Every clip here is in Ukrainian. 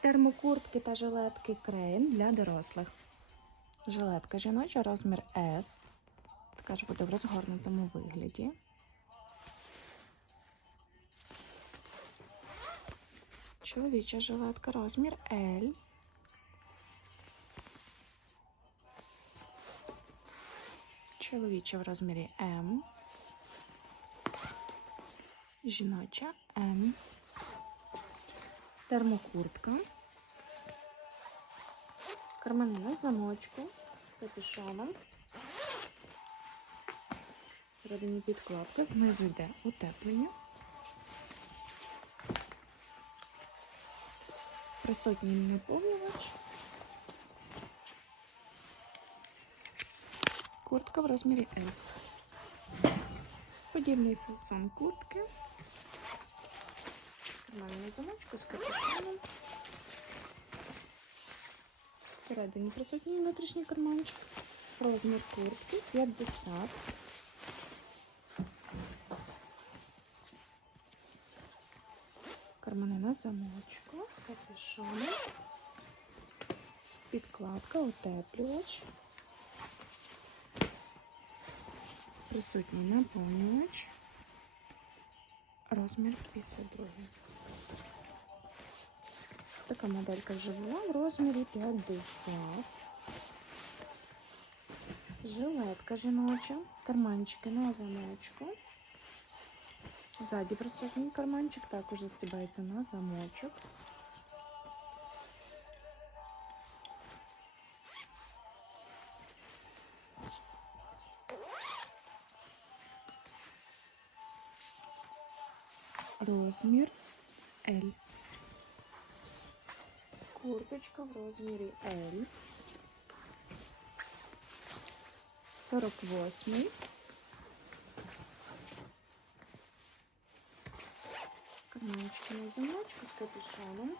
Термокуртки та жилетки крейн для дорослих. Жилетка жіноча, розмір S. Така ж буде в розгорнутому вигляді. Чоловіча жилетка, розмір L. Чоловіча в розмірі М. Жіноча М. Термокуртка. Кармани на замочку з капюшоном. Всередині підкладка, знизу йде утеплення. Присутній наповнювач. Куртка в розмірі L. Подібний фасон куртки. На замочку з капюшоном. Всередині присутній внутрішній карманчик. Розмір куртки 50. Кармани на замочку з капюшоном. Підкладка, утеплювач. Присутній наповнювач. Розмір 52. Така моделька вже була в розмірі 50. Жилетка жіноча, карманчики на замочку. Ззаді присутній карманчик також застібається на замочок. Розмір L. Курточка в розмірі L. 48. Карманочки на замочку з капюшоном.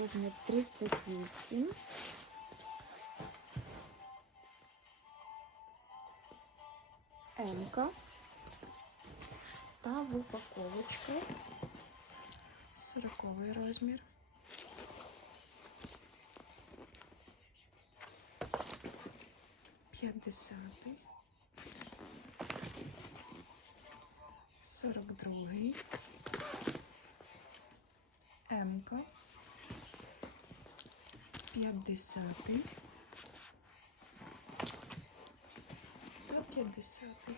Розмір 38. М-ка. Та в упаковочку 40 розмір. П'ятдесятий. Сорок другий. М-ка. П'ятдесятий. Та п'ятдесятий.